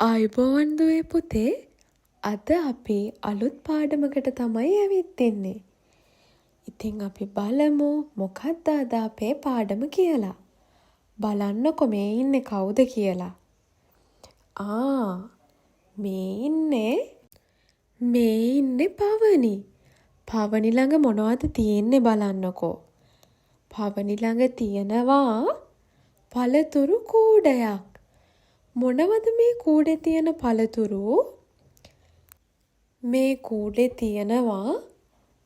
ආයුබෝවන් දුවේ පුතේ. අද අපි අලුත් පාඩමකට තමයි ඇවිත් ඉන්නේ. ඉතින් අපි බලමු මොකක්ද අද අපේ පාඩම කියලා. බලන්නකො මේ ඉන්නේ කවුද කියලා. මේ ඉන්නේ පවනි. පවනි ළඟ මොනවද තියෙන්නේ බලන්නකෝ. පවනි ළඟ තියෙනවා පළතුරු කූඩයක්. මොනවද මේ කූඩේ තියෙන පළතුරු? මේ කූඩේ තියෙනවා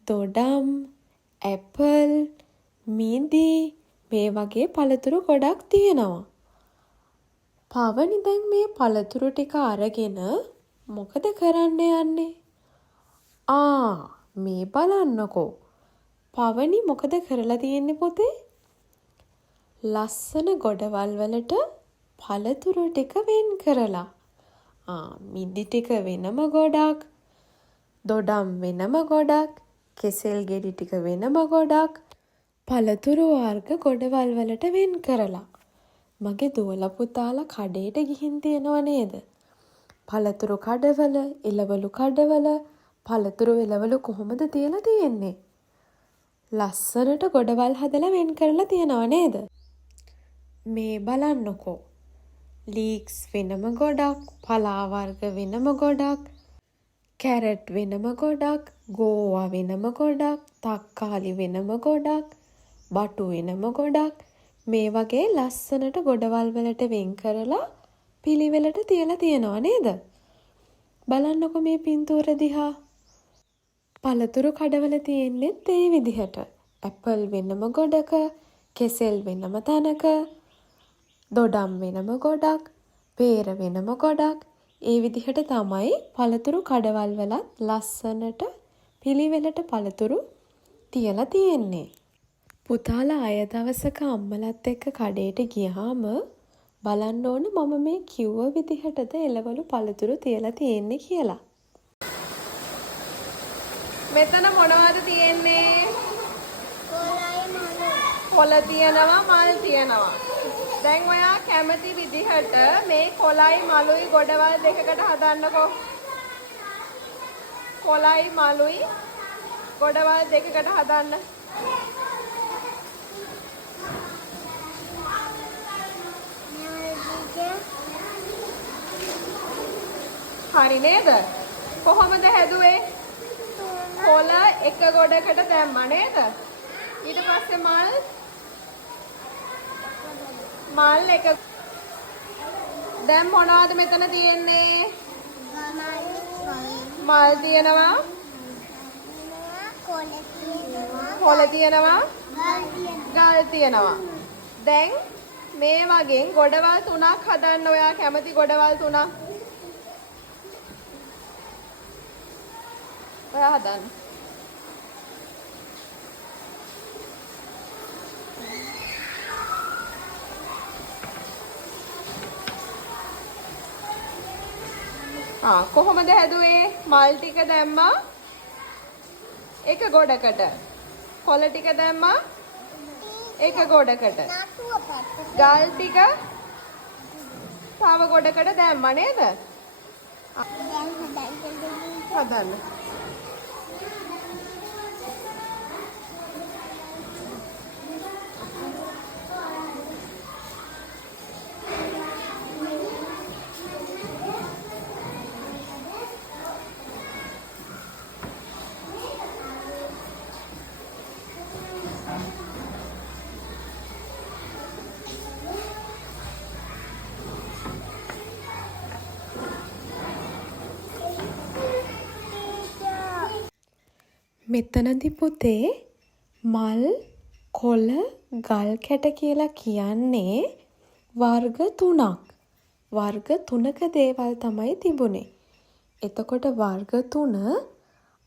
දොඩම්, ඇපල්, මිදි මේ වගේ පළතුරු ගොඩක් තියෙනවා. පවනි දැන් මේ පළතුරු ටික අරගෙන මොකද කරන්න යන්නේ? මේ බලන්නකෝ. පවනි මොකද කරලා තියෙන්නේ පුතේ? ලස්සන ගොඩවල් වලට පළතුරු ටික වෙන් කරලා. මිදි ටික වෙනම ගොඩක්, දොඩම් වෙනම ගොඩක්, කෙසෙල් ගෙඩි ටික වෙනම ගොඩක්, පළතුරු වර්ග ගොඩවල් වලට වෙන් කරලා. මගේ දුවලා පුතාලා කඩේට ගිහින් තියනව නේද? පළතුරු කඩවල, එළවලු කඩවල, පළතුරු එළවලු කොහොමද තියලා තියෙන්නේ? ලස්සනට ගොඩවල් හදලා වෙන් කරලා තියනව නේද? මේ බලන්නකෝ. ලීක්ස් වෙනම ගොඩක්, පලා වර්ග වෙනම ගොඩක්, කැරට් වෙනම ගොඩක්, ගෝවා වෙනම ගොඩක්, තක්කාලි වෙනම ගොඩක්, බටු වෙනම ගොඩක් මේ වගේ ලස්සනට ගොඩවල් වලට වෙන් කරලා පිළිවෙලට තියලා තියෙනවා නේද? බලන්නකො මේ පින්තූර දිහා. පළතුරු කඩවල තියෙන්නේත් ඒ විදිහට. ඇපල් වෙනම ගොඩක, කෙසෙල් වෙනම තැනක, දොඩම් වෙනම ගොඩක්, පේර වෙනම ගොඩක්. ඒ විදිහට තමයි පළතුරු කඩවල් වලත් ලස්සනට පිළිවෙලට පළතුරු තියලා තියෙන්නේ. පුතාලා අය දවසක අම්මලත් එක්ක කඩේට ගියාම බලන්න ඕන මම මේ කිව්ව විදිහටද එළවලු පළතුරු තියලා තියෙන්නේ කියලා. මෙතන මොනවද තියෙන්නේ? කොළ තියෙනවා, මල් තියෙනවා. දැන් ඔයා කැමති විදිහට මේ කොළයි මලුයි ගොඩවල් දෙකකට හදන්නකෝ. කොළයි මලුයි ගොඩවල් දෙකකට හදන්න. හරි නේද? කොහොමද හැදුවේ? කොළ එක ගොඩකට දැම්මා නේද? ඊට පස්සේ මල් එක. දැන් මොනවද මෙතන තියෙන්නේ? මල් තියෙනවා, කොළ තියෙනවා, ගල් තියෙනවා. දැන් මේ වගේ ගොඩවල් තුනක් හදන්න. ඔයා කැමති ගොඩවල් තුනක් ඔයා හදන්න. කොහොමද හැදුවේ? මල් ටික දැම්මා එක ගොඩකට, කොළ ටික දැම්මා එක ගොඩකට, ගල් ටික තව ගොඩකට දැම්මා නේද? හදන්න. මෙතනදි පුතේ මල්, කොළ, ගල් කැට කියලා කියන්නේ වර්ග 3ක්. වර්ග 3ක දේවල් තමයි තිබුණේ. එතකොට වර්ග 3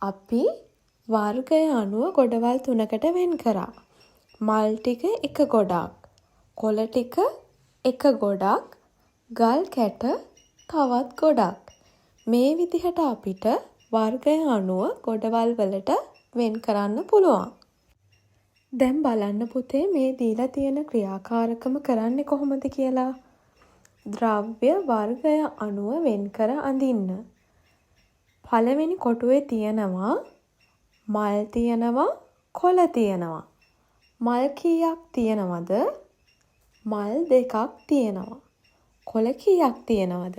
අපි වර්ගය අනුව ගොඩවල් 3කට වෙන් කරා. මල් ටික එක ගොඩක්, කොළ ටික එක ගොඩක්, ගල් කැට තවත් ගොඩක්. මේ විදිහට අපිට වර්ගය අනුව ගොඩවල් වලට වෙන් කරන්න පුළුවන්. දැන් බලන්න පුතේ මේ දීලා තියෙන ක්‍රියාකාරකම කරන්නේ කොහොමද කියලා. ද්‍රව්‍ය වර්ගය අනුව වෙන් කර අඳින්න. පළවෙනි කොටුවේ තියෙනවා මල් තියෙනවා කොළ තියෙනවා. මල් කීයක් තියෙනවද? මල් 2ක් තියෙනවා. කොළ කීයක් තියෙනවද?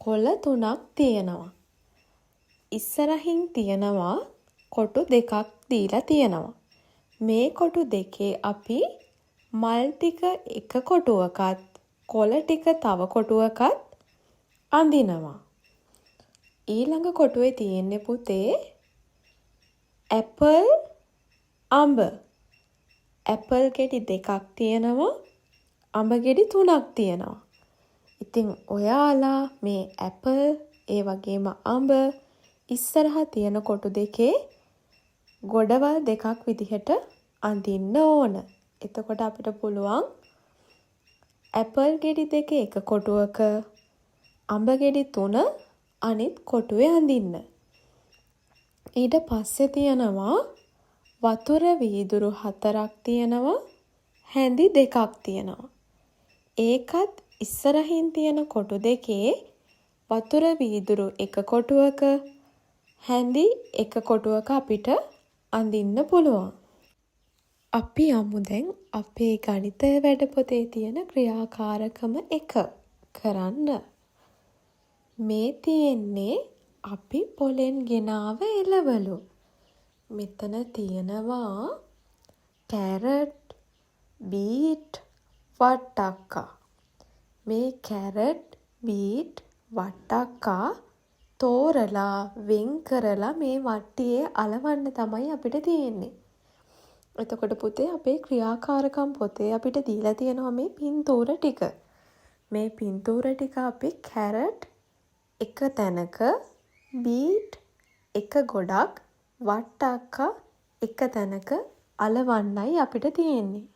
කොළ 3ක් තියෙනවා. ඉස්සරහින් තියෙනවා කොටු 2ක් දීලා තියෙනවා. මේ කොටු දෙකේ අපි මල් ටික එක කොටුවකත් කොළ ටික තව කොටුවකත් අඳිනවා. ඊළඟ කොටුවේ තියෙන්නේ පුතේ ඇපල් අඹ. ඇපල් ගෙඩි 2ක් තියෙනවා. අඹ ගෙඩි 3ක් තියෙනවා. ඉතින් ඔයාලා මේ ඇපල් ඒ වගේම අඹ ඉස්සරහා තියෙන කොටු දෙකේ ගොඩවල් 2ක් විදිහට අඳින්න ඕන. එතකොට අපිට පුළුවන් ඇපල් ගෙඩි 2 එක කොටුවක අඹ ගෙඩි 3 අනිත් කොටුවේ අඳින්න. ඊට පස්සේ තියෙනවා වතුර වීදුරු 4ක් තියෙනවා. හැඳි 2ක් තියෙනවා. ඒකත් ඉස්සරහින් තියෙන කොටු දෙකේ වතුර වීදුරු එක කොටුවක හැඳි එක කොටුවක අපිට අඳින්න පුළුවන්. අපි යමු දැන් අපේ ගණිත වැඩපොතේ තියෙන ක්‍රියාකාරකම 1 කරන්න. මේ තියෙන්නේ අපි පොලෙන් ගෙනාව එළවලු. මෙතන තියෙනවා කැරට්, බීට්, වට්ටක්කා. මේ කැරට්, බීට්, වට්ටක්කා තෝරලා වෙන් කරලා මේ වට්ටියේ අලවන්න තමයි අපිට තියෙන්නේ. එතකොට පුතේ අපේ ක්‍රියාකාරකම් පොතේ අපිට දීලා තියෙනවා මේ පින්තූර ටික. මේ පින්තූර ටික අපි කැරට් එක තැනක, බීට් එක ගොඩක්, වට්ටක්කා එක තැනක අලවන්නයි අපිට තියෙන්නේ.